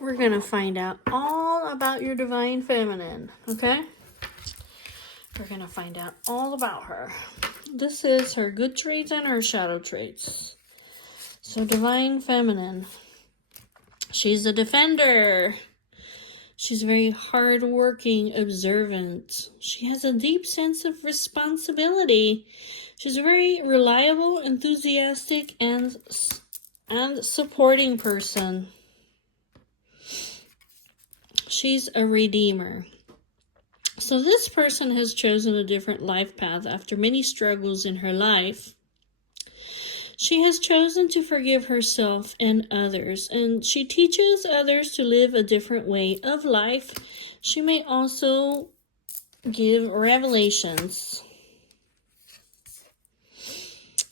We're going to find out all about your divine feminine, okay? We're going to find out all about her. This is her good traits and her shadow traits. So divine feminine. She's a defender. She's very hardworking, observant. She has a deep sense of responsibility. She's a very reliable, enthusiastic, and supporting person. She's a redeemer. So this person has chosen a different life path after many struggles in her life. She has chosen to forgive herself and others, and she teaches others to live a different way of life. She may also give revelations.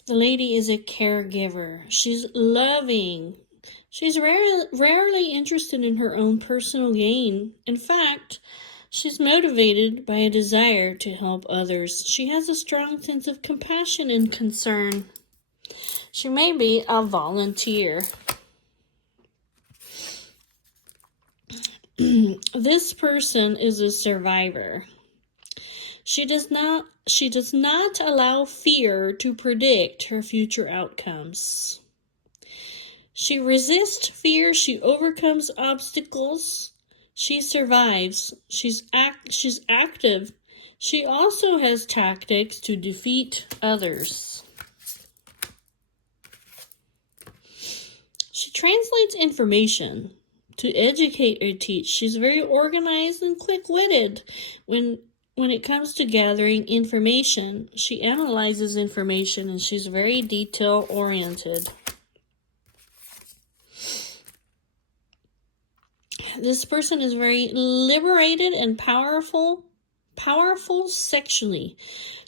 The lady is a caregiver. She's loving. She's rarely interested in her own personal gain. In fact, she's motivated by a desire to help others. She has a strong sense of compassion and concern. She may be a volunteer. This person is a survivor. She does not allow fear to predict her future outcomes. She resists fear, she overcomes obstacles, she survives, she's active. She also has tactics to defeat others. She translates information to educate or teach. She's very organized and quick-witted. When it comes to gathering information, she analyzes information and she's very detail-oriented. This person is very liberated and powerful sexually.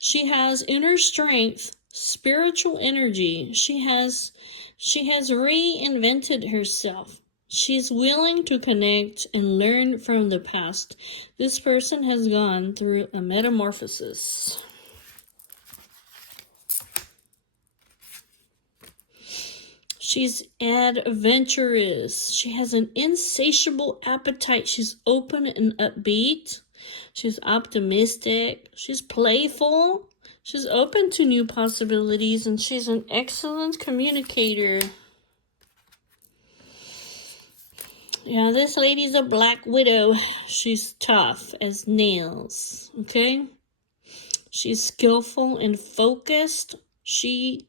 She has inner strength, spiritual energy. She has reinvented herself. She's willing to connect and learn from the past. This person has gone through a metamorphosis. She's adventurous. She has an insatiable appetite. She's open and upbeat. She's optimistic. She's playful. She's open to new possibilities, and she's an excellent communicator. Yeah, this lady's a black widow. She's tough as nails, okay? She's skillful and focused. She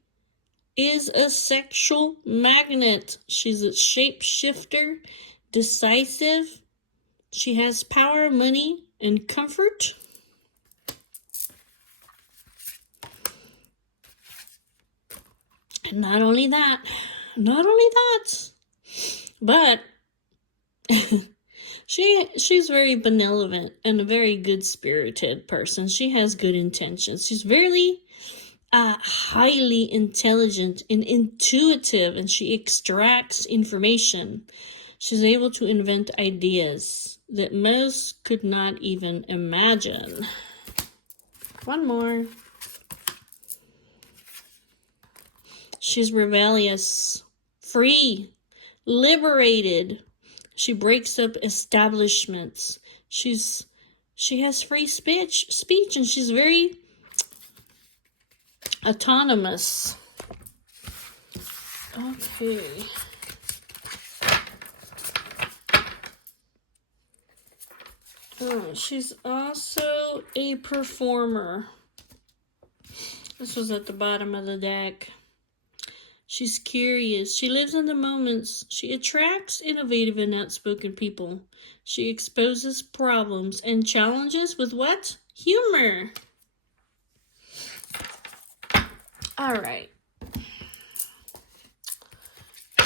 is a sexual magnet. She's a shapeshifter, decisive. She has power, money, and comfort. And not only that, but she's very benevolent and a very good-spirited person. She has good intentions. She's very highly intelligent and intuitive, and she extracts information. She's able to invent ideas that most could not even imagine. One more. She's rebellious, free, liberated. She breaks up establishments. She has free speech, and she's very autonomous. Okay. Oh, she's also a performer. This was at the bottom of the deck. She's curious. She lives in the moments. She attracts innovative and outspoken people. She exposes problems and challenges with what? Humor. All right.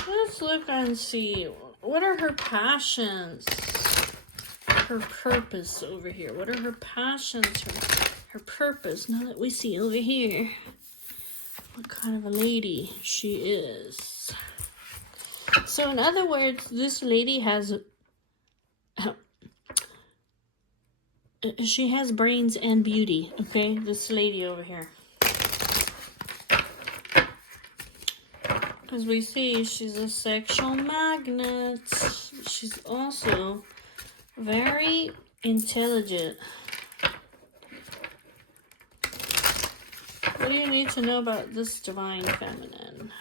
Let's look and see. What are her passions? Her purpose over here. What are her passions? Her purpose. Now that we see over here what kind of a lady she is. So in other words, this lady has she has brains and beauty, okay? This lady over here. as we see, she's a sexual magnet. She's also very intelligent. What do you need to know about this divine feminine?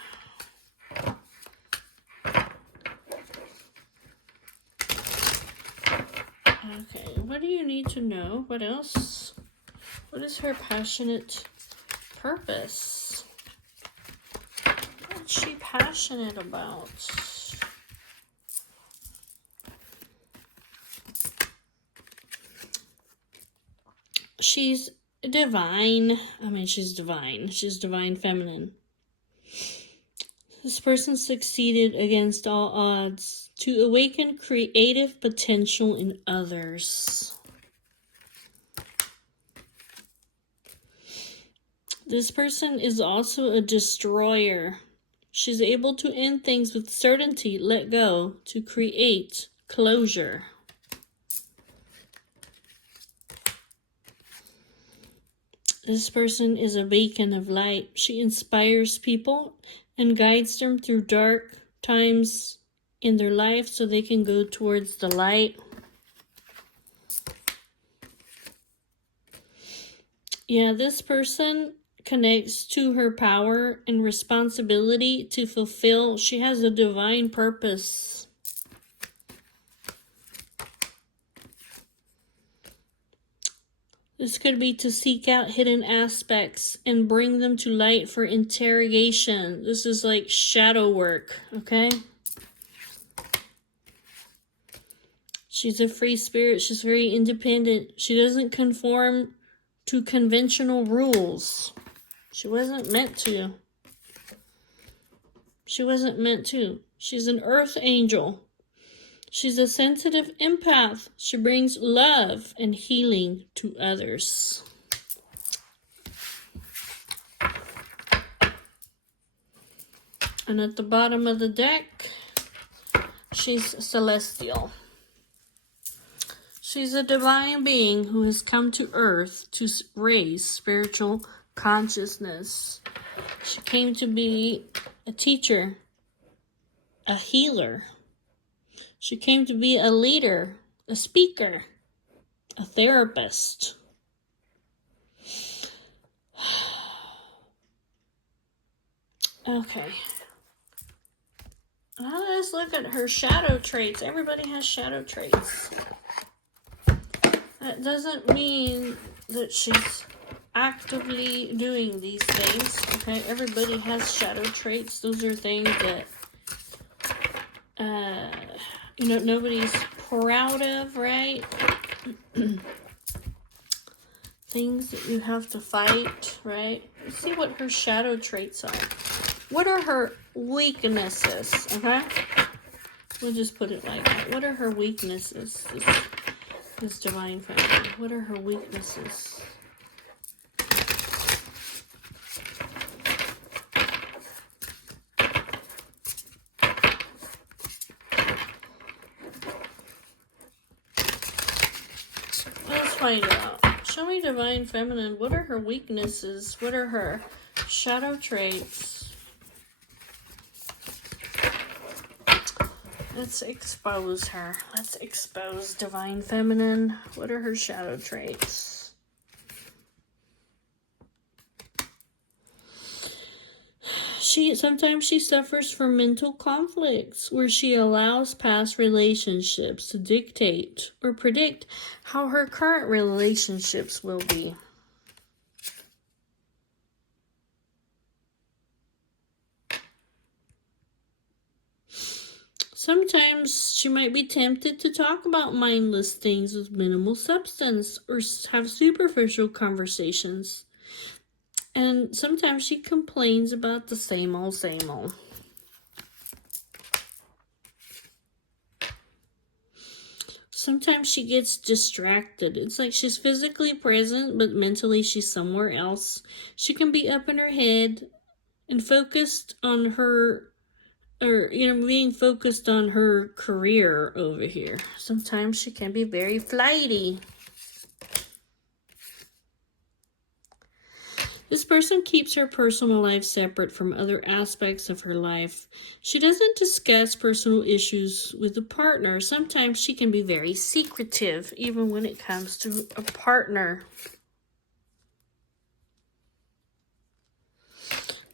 Okay, what do you need to know? What else? What is her passionate purpose? What's she passionate about? She's divine. I mean, she's divine. She's divine feminine. This person succeeded against all odds to awaken creative potential in others. This person is also a destroyer. She's able to end things with certainty, let go, to create closure. This person is a beacon of light. She inspires people and guides them through dark times in their life so they can go towards the light. Yeah, this person connects to her power and responsibility to fulfill. She has a divine purpose. This could be to seek out hidden aspects and bring them to light for interrogation. This is like shadow work, okay? She's a free spirit. She's very independent. She doesn't conform to conventional rules. She wasn't meant to. She wasn't meant to. She's an earth angel. She's a sensitive empath. She brings love and healing to others. And at the bottom of the deck, she's celestial. She's a divine being who has come to earth to raise spiritual consciousness. She came to be a teacher, a healer. She came to be a leader, a speaker, a therapist. Okay. Now let's look at her shadow traits. Everybody has shadow traits. That doesn't mean that she's actively doing these things, okay? Everybody has shadow traits. Those are things that, nobody's proud of, right? Things that you have to fight, right? Let's see what her shadow traits are. What are her weaknesses, okay? We'll just put it like that. What are her weaknesses? This divine feminine. What are her weaknesses? Let's find out. Show me divine feminine. What are her weaknesses? What are her shadow traits? Let's expose her. Let's expose divine feminine. What are her shadow traits? Sometimes she suffers from mental conflicts where she allows past relationships to dictate or predict how her current relationships will be. Sometimes she might be tempted to talk about mindless things with minimal substance or have superficial conversations. And sometimes she complains about the same old, same old. Sometimes she gets distracted. It's like she's physically present, but mentally she's somewhere else. She can be up in her head and focused on her, being focused on her career over here. Sometimes she can be very flighty. This person keeps her personal life separate from other aspects of her life. She doesn't discuss personal issues with a partner. Sometimes she can be very secretive, even when it comes to a partner.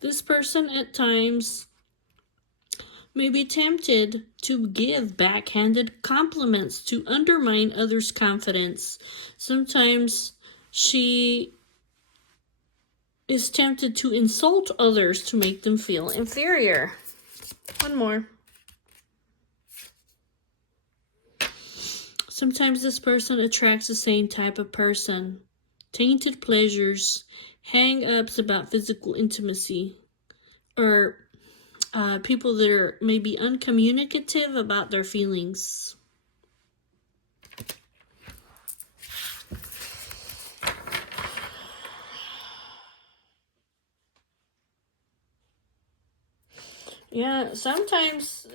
This person at times may be tempted to give backhanded compliments to undermine others' confidence. Sometimes she is tempted to insult others to make them feel inferior. One more. Sometimes this person attracts the same type of person. Tainted pleasures, hang-ups about physical intimacy, or people that are maybe uncommunicative about their feelings. Yeah, sometimes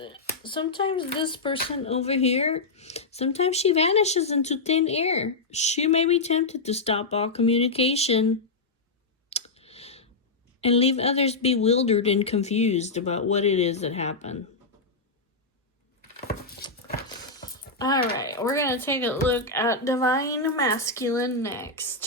this person over here, sometimes she vanishes into thin air. She may be tempted to stop all communication and leave others bewildered and confused about what it is that happened. Alright, we're going to take a look at Divine Masculine next.